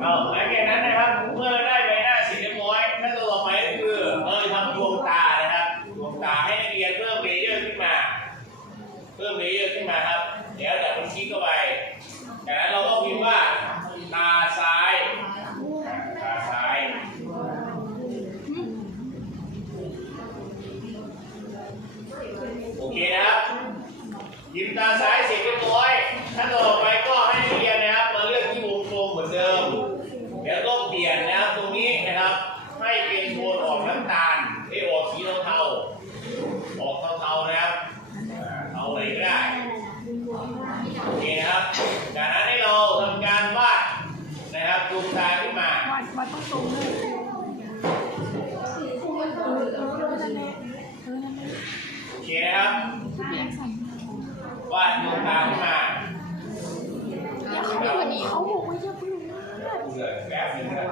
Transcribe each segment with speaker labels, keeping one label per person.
Speaker 1: เอาหลังจากนั้นนะครับเมื่อได้ใบหน้าสีเรียบร้อยขั้นตอนต่อไปก็คือเราจะทำดวงตานะครับดวงตาให้นักเรียนเพิ่มเลเยอร์ขึ้นมา เพิ่มเลเยอร์ขึ้นมาครับ เดี๋ยวเดี๋ยวมันชี้เข้าไปจากนั้นเราตาซ้ายตาซ้าย โอเคนะครับยิ้มตาซ้ายเสร็จเรียบร้อยขั้นตอนต่อไปก็ให้นักเรียนนะครับมาเลือกที่วงกลมเหมือนเดิม เดี๋ยวต้องเปลี่ยนนะครับตรงนี้นะครับ ให้เป็นโทนออกน้ำตาลให้ออกสีเทาๆออกเทาๆนะครับอ่าเทาไหนก็ได้โอเคนะครับจากนั้นให้เราทำการวาดนะครับดวงตาขึ้นมา
Speaker 2: วัดวัดต้องตรงเลยเออเออเออนั่นแหละเออนั่นแหละ
Speaker 1: โอเคนะครับ
Speaker 2: ที่เลี้ยงใส่
Speaker 1: วาดดวงตาขึ้นมา
Speaker 2: อย่าเขาไม่วันนี้เขาบอกว่าอย่าเพิ่งวาด
Speaker 1: ดูเลยแบบหนึงนะ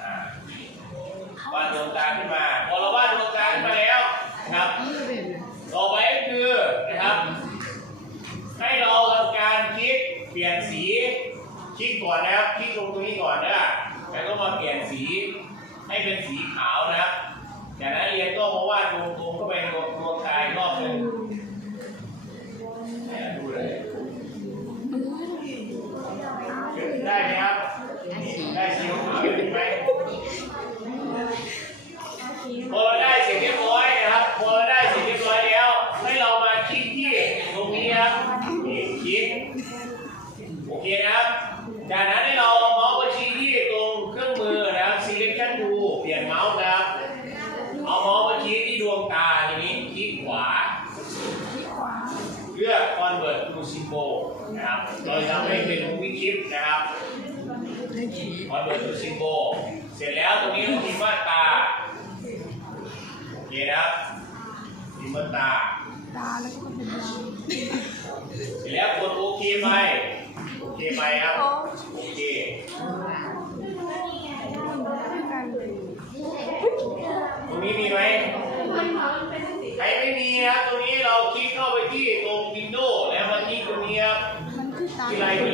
Speaker 1: อ่าวาดดวงตาขึ้นมา พอเราวาดดวงตาขึ้นมาแล้วนะครับ ต่อไปก็คือนะครับ ให้เราทำการคลิกเปลี่ยนสีคลิกก่อนนะครับคลิกตรงตรงนี้ก่อนนะแล้วก็มาเปลี่ยนสี ให้เป็นสีขาวนะครับจากนั้นเรียนก็มาวาดวงตรงเข้าไปในดวงดวงตาอีกรอบหนึ่งดูเลยได้ไหมครับ ได้สีขาวอยู่ไหมพอเราได้เสร็จเรียบร้อยนะครับพอเราได้เสร็จเรียบร้อยแล้ว ให้เรามาคลิกที่ตรงนี้ครับนี่คลิกโอเคนะครับจากนั้นให้เราเอาเมาส์ไปชี้ที่ตรงเครื่องมือนะครับ selection tool เปลี่ยนเมาส์นะครับ เอาเมาส์มาชี้ที่ดวงตาทีนี้คลิกขวา เลือก convert to symbol นะครับ เราจะทำให้เป็นวิคลิปนะครับ convert to symbol เสร็จแล้วตรงนี้เราพิมพ์ว่าตาโอเคนะครับพิมพ์ว่าตา
Speaker 2: ตาแล้วก็เป็น
Speaker 1: เสร็จแล้วกดโอเคไปโอเคไปครับโอเคตรงนี้มีไหมใครไม่มีครับตรงนี้เราคลิกเข้าไปที่ตรง Windows แล้วมาคลิกตรงนี้ครับ
Speaker 2: อตา
Speaker 1: ที่ไลบร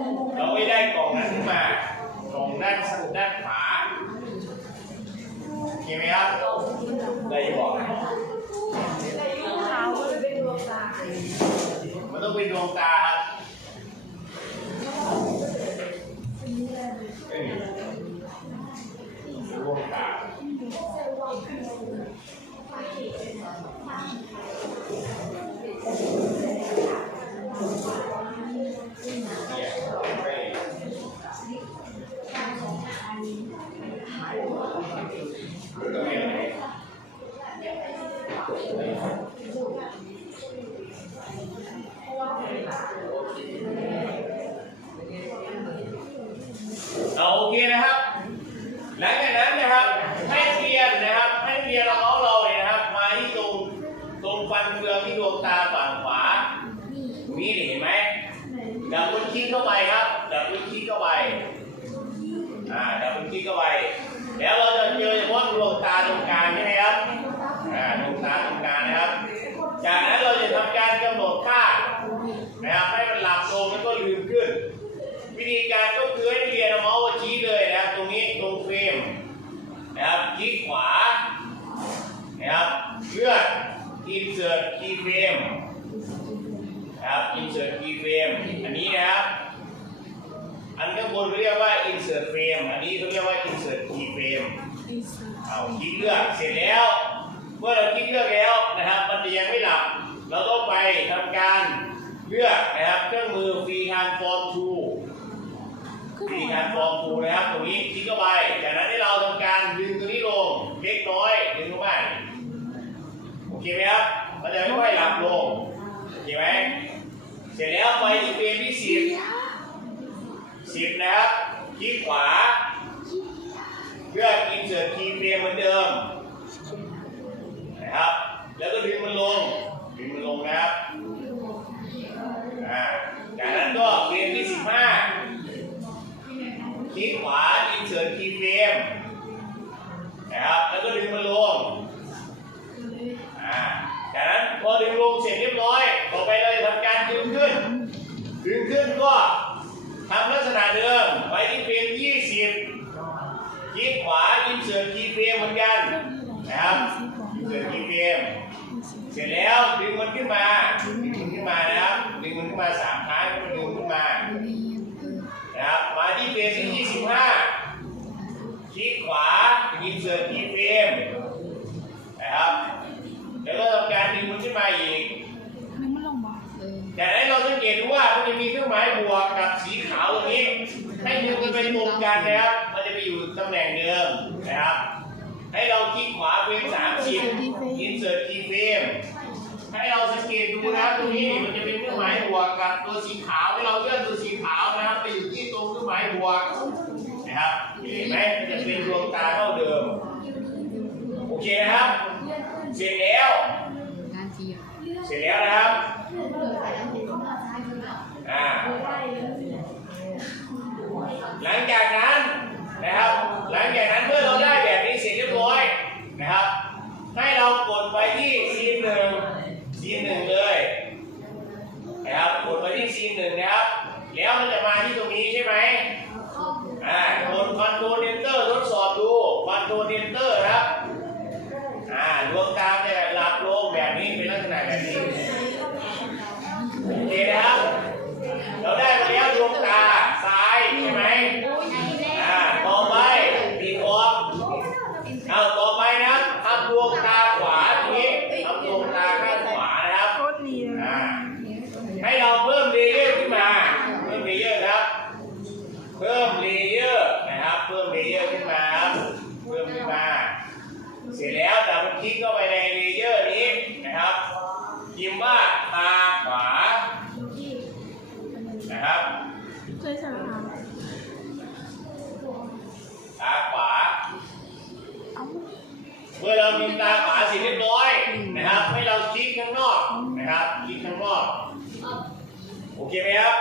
Speaker 2: นั้น
Speaker 1: เราไม่ได้กล่องนั้นขึ้นมา กล่องด้านด้านขวา โอเ Thank you. เลือก insert keyframe นะครับ insert keyframe อันนี้นะครับ อันข้างบนเรียกว่า insert frame อันนี้เขาเรียกว่า insert keyframe เอาคลิกเลือกเสร็จแล้ว เมื่อเราคลิกเลือกแล้วนะครับ มันจะยังไม่หลับ เราต้องไปทำการเลือกนะครับเครื่องมือ free transform tool
Speaker 2: คือ
Speaker 1: มีการฟอร์มทูนะครับตรงนี้คลิกเข้าไป จากนั้นให้เราทำการดึงตัวนี้ลงเล็กน้อยดึ งลงมาโอเคไหมครับมันจะไม่ค่อยหลับลงโอเคไหมเสร็จแล้วไปที่เฟรมที่สิบสิบนะครับคลิกขวา เลือก insert key frame เหมือนเดิมนะครับ แล้วก็ดึงมันลงดึงมันลงนะครับอ่าจากนั้นก็เฟรมที่สิบห้าคลิกขวา insert keyframe นะครับแล้วก็ดึงมันลง จากนั้นพอดึงลงเสร็จเรียบร้อย ต่อไปเราทำการดึงขึ้น ดึงขึ้นก็ทำลักษณะเดิมไปที่เฟรม20ยิกขวายิมเสือคีเฟรมเหมือนกันนะครับเสือคีเฟรมเสร็จแล้วดึงมันขึ้นมา มาอีก
Speaker 2: นึกมัลง
Speaker 1: มาแต่ให้เราสังเกตดูว่ามันจะมีเครื่องหมายบวกกับสีขาวตรงนี้ ให้ดูกันเป็นมุมกันนะครับ มันจะไปอยู่ตำแหน่งเดิมนะครับให้เราคลิกขวาเป็นสามชิ้น insert keyframe ให้เราสังเกตดูนะตรงนี้มันจะเป็นเครื่องหมายบวกกับตัวสีขาวให้เราเลื่อนตัวสีขาวนะครับไปอยู่ที่ตรงเครื่องหมายบวกนะครับเห็นไหมจะเป็นดวงตาเท่าเดิม โอเคนะครับ เสร็จแล้ว ร็จแล้วนะครับหลังจากนั้นนะครับ หลังจากนั้นเมื่อเราได้แบบนี้เสร็จเรียบร้อยนะครับ ให้เรากดไปที่ซีนหนึ่งซีนหนึ่
Speaker 2: งเล
Speaker 1: give me up.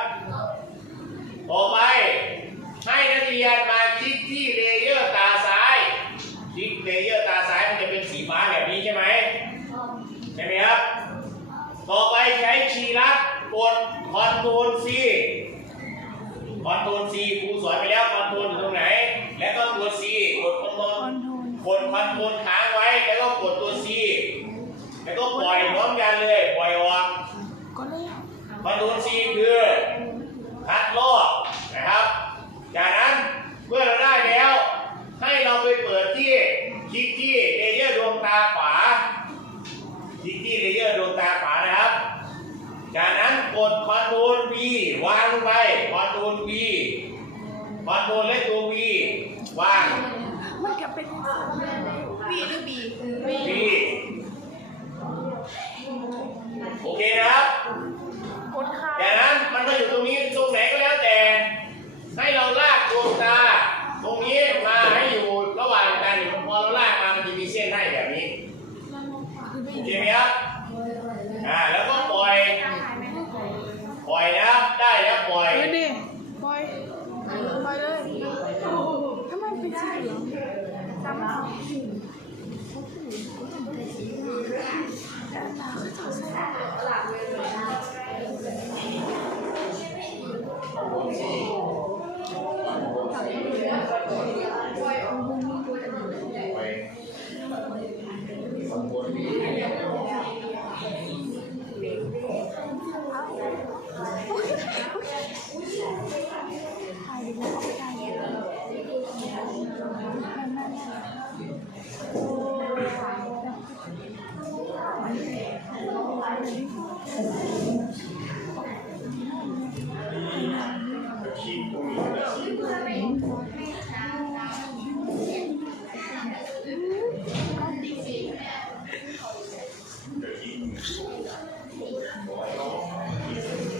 Speaker 1: Give me 我爱祖国，我爱人民，我爱北京天安门。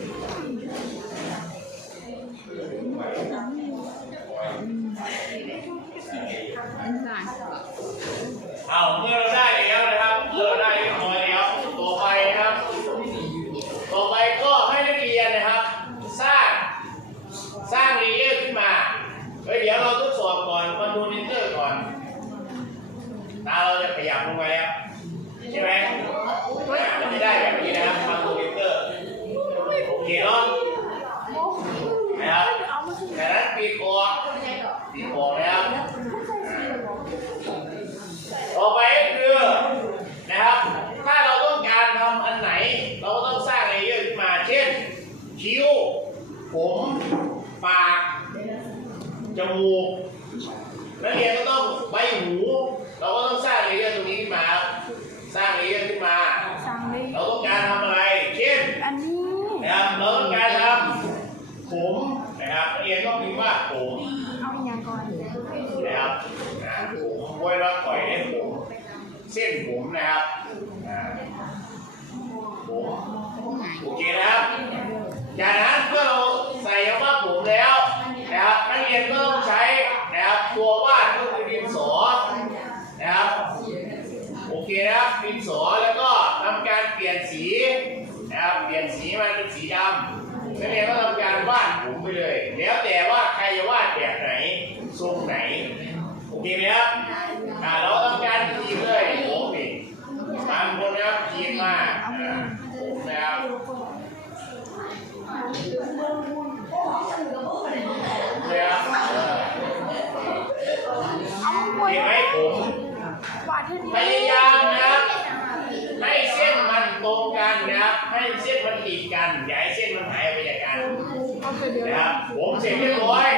Speaker 1: เส้นผมนะครับอ่าผมโอเคนะครับจากนั้นเมื่อเราใส่คำว่าผมแล้วนะครับนักเรียนก็ต้องใช้นะครับตัววาดก็คือดินสอนะครับโอเคนะครับดินสอแล้วก็ทำการเปลี่ยนสีนะครับเปลี่ยนสีมันเป็นสีดำนักเรียนก็ทำการวาดผมไปเลย แล้วแต่ว่าใครจะวาดแบบไหนทรงไหนโอเคไหมครับอ่าเราทำการขีดเลยผมนี่บางคนนะครับขีด มาอ่าผมนะครับเลยครับ
Speaker 2: เอามาบว
Speaker 1: เห็นไหมผมพยายามนะให้เส้นมันตรงกันนะครับให้เส้นมันติดกันอย่าให้เส้นมันหายไปจากกันนะครับผมเสร็จเรียบร้อย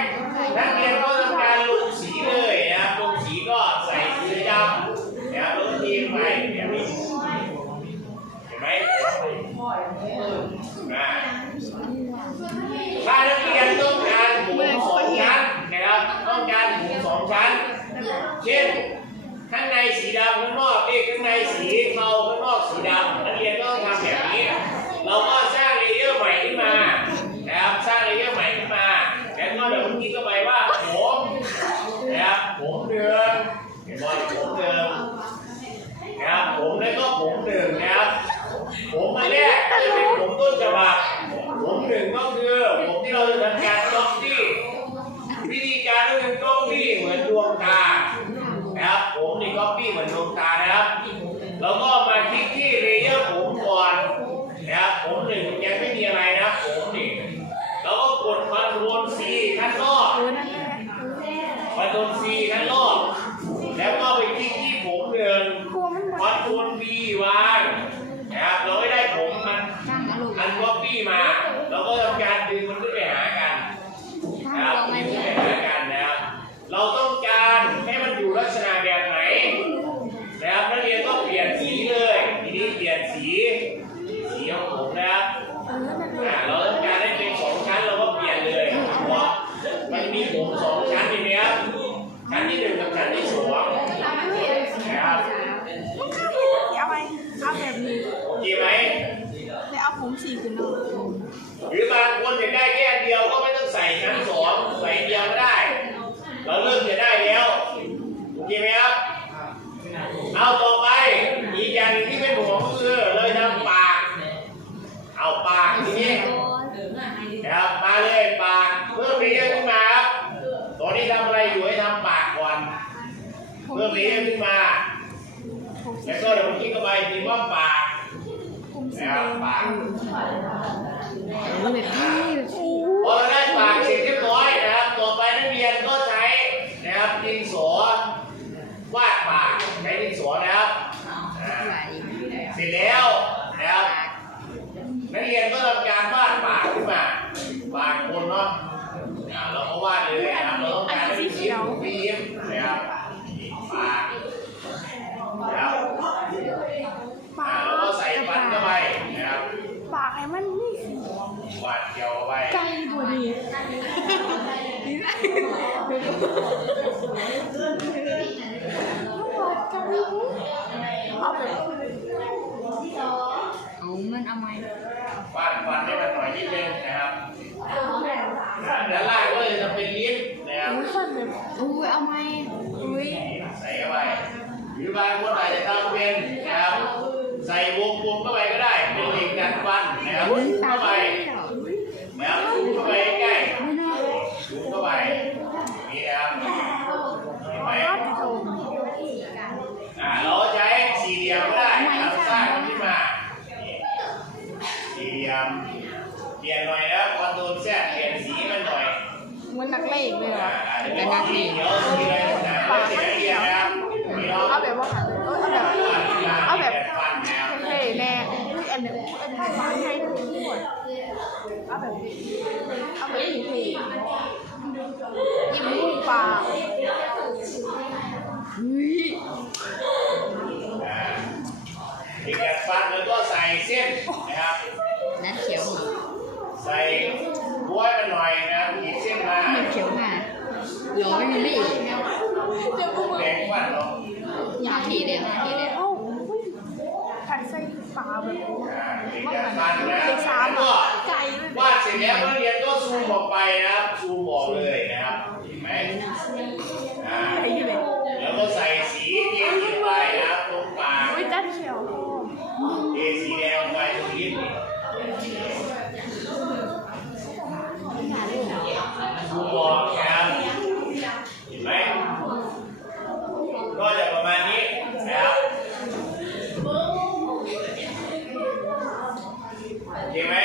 Speaker 1: นักเรียนก็ทำการลงสีเลยนะครับลงสีก็ใส่สีดำนะครับลงทีไปแบบนี้เห็นไหมอ่าถ้านักเรียนต้องการผมสองชั้นนะครับต้องการผมสองชั้น เช่นข้างในสีดำข้างนอกเอ้ยข้างในสีเทาข้างนอกสีดำนักเรียนก็ต้องทำแบบนี้ เราก็สร้างเลเยอร์ใหม่ขึ้นมานะครับสร้างเลเยอร์ใหม่ขึ้นมาแล้วก็เดี๋ยวเมื่อกี้ก็ไปว่าผมนะครับผมเดิมเห็นไหมผมเดิมนะครับผมแล้วก็ผมหนึ่งนะครับผมอันแรกจะเป็นผมต้นฉบับผมหนึ่งก็คือผมที่เราจะทำการก๊อปปี้วิธีการก็คือก๊อปปี้เหมือนดวงตา ก๊อปปี้เหมือนดวงตานะครับ แล้วก็มาคลิกที่เลเยอร์ผมก่อนนะครับผมหนึ่งยังไม่มีอะไรนะผมนี่แล้วก็กดคอนโทรลซีข้างนอก
Speaker 2: เออนั่นแหละ
Speaker 1: คอนโทรลซีข้างนอกแล้วก็ไปคลิกที่ผมหนึ่ง
Speaker 2: กลัวมัน
Speaker 1: คอนโทรลบีวางนะครับเราไม่ได้ผมมันอันก๊อปปี้มาเราก็ทำการดึงมันขึ้นไปหากัน นะครับมีผู้แข่งขันกันนะครับ เราต้องการให้มันอยู่ลักษณะแบบไหนนะครับนักเรียนต้องเปลี่ยนสีเลยทีนี้เปลี่ยนสี สีของผมนะครับ
Speaker 2: เออนั่นแห
Speaker 1: อ่า
Speaker 2: ละ
Speaker 1: เราต้องการให้เป็นสองชั้นเราก็เปลี่ยนเลยเพราะมันมีผมสองชั้นทีนี้ครับชั้นที่หนึ่งกับชั้นที่สอง
Speaker 2: เอาไปเลย
Speaker 1: นะครับ
Speaker 2: เอาไปเอาแบบนี้
Speaker 1: โอเคไหม
Speaker 2: แล้วเอาผมสีขึ้นมา
Speaker 1: หรือบางคนอยากได้แค่อันเดียวก็ไม่ต้องใส่ชั้นสองใส่อันเดียวก็ได้ เราเริ่มจะได้แล้วโอเคไหมครับ เอาต่อไปอี กอย่างหนึงที่เป็นห่วงก็คือเลยทำปาก เอาปากทีนี้นะครับมาเลยปากเพิ่มเลเยอร์ขึ้นมาครับตอนนี้ทำอะไรอยู่ให้ทำปากก่อนเพิ่มเลเยอร์ขึ้นมา
Speaker 2: ผมสี
Speaker 1: แล้วก็เดี๋ยวผมคิดเข้าไปพิมพ์ว่าปาก
Speaker 2: ผมสี
Speaker 1: นะค
Speaker 2: แด
Speaker 1: รับ
Speaker 2: ง
Speaker 1: ปาก
Speaker 2: แบบนี้
Speaker 1: พอเราได้ปากเสร็จเรียบร้อยนะครับ ต่อไปนักเรียนก็ใช้นะครับดินสอวาดปากใช้ดินสอนะครับอ่าเสร็จแล้วนะครับนักเรียนก็ทำการวาดปากขึ้นมาปากคนเนาะอ่าเราก็วาดเลยนะครับเราต้องการให้เป็นชิ้นปียิ้มนะครับปากนะครับ
Speaker 2: ปา
Speaker 1: อ่ากแล้วก็ใส่ฟันเข้าไปนะครับ
Speaker 2: ปากให้มันนี่สิ
Speaker 1: วาดเกี่ยวเข้าไป
Speaker 2: ไก่บดีเอาแบบ
Speaker 3: เอามันเอาไหม
Speaker 1: วาดฟันให้มันหน่อยนิดนึงนะครับด้านล่างก็เลยจะเป็นลิ้นนะครับ
Speaker 2: อุ้ ยฟันแบบ
Speaker 3: อุ้ยเอาไหม
Speaker 2: อุ้ย
Speaker 1: ใส่เข้าไปหรือบางคนอาจจะทำเป็นนะครับ ใส่วงวงเข้าไปก็ได้เป็นเหล็กดัดฟันนะครับเข้าไปนะครับชูเข้าไปใกล้
Speaker 3: ไม่น่า
Speaker 1: ๆชูเข้าไปนี่นะครับเห็นไหมอ่าเราใช้สี่เหลี่ยมก็ได้ทำสร้างมันขึ้นมานี่สี่เหลี่ยมเปลี่ยนหน่อยนะครับคอนโทรลแซดเปลี่ยนสีมันหน่อย
Speaker 2: เหมื อนนักเลงเลย
Speaker 1: อ่า
Speaker 2: อะ
Speaker 1: อาจจะเป็นสีเขียวสีอะไรต่างๆแล้วแต่นักเรียนนะครับนี่เรา
Speaker 2: เอาแบบว่าหันเลยเอาแบบเอาแบบ
Speaker 1: ฟันนะครับ
Speaker 2: เท่ๆแน่อุ้ยอันนี้อันนี้ปากให้ทั้งหมดเอาแบบเอาแบบเท่ๆยิ้มมุมปากเฮ้ย
Speaker 1: อ่ามีการฟันแล้วก็ใส่เส้นนะครับ
Speaker 3: นัดเขียวมา
Speaker 1: ใส่บ้วยมาหน่อยนะ เดี๋
Speaker 3: ยมิลลิ
Speaker 2: เดี๋ยวกูมึง
Speaker 1: แบ่งฟันเนาะ
Speaker 3: ยาทีเดียวทีเดียว
Speaker 2: เอ้าผัดไส้ปลาแบบ
Speaker 1: อ่ามีการฟันนะ
Speaker 2: เด็กสาม
Speaker 1: ก็
Speaker 2: อะไก่เลยวา
Speaker 1: ดเสร็จแล้วนักเรียนก็ซูมออกไปนะครับซูมออกเลยนะครับเห็นไหม โ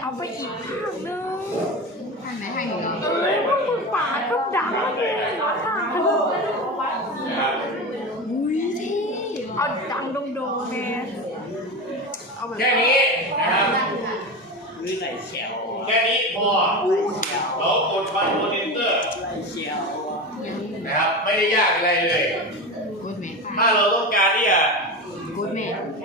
Speaker 1: เอา
Speaker 3: ไปอี
Speaker 2: ก
Speaker 1: ข้า
Speaker 2: งนึง
Speaker 3: ทางไหนทางหนู
Speaker 2: เออก็มือปาดก็ดังร้อนมากเลย
Speaker 1: นะ
Speaker 3: อุ้ยเท่
Speaker 2: เอาดังโดงๆแม่เอาแบบ
Speaker 1: แค่นี้นะครับแค่นี้พอเรากดฟันโมนิเตอร์นะครับ ไม่ได้ยากอะไรเลย ถ้าเราต้องการที่จะ government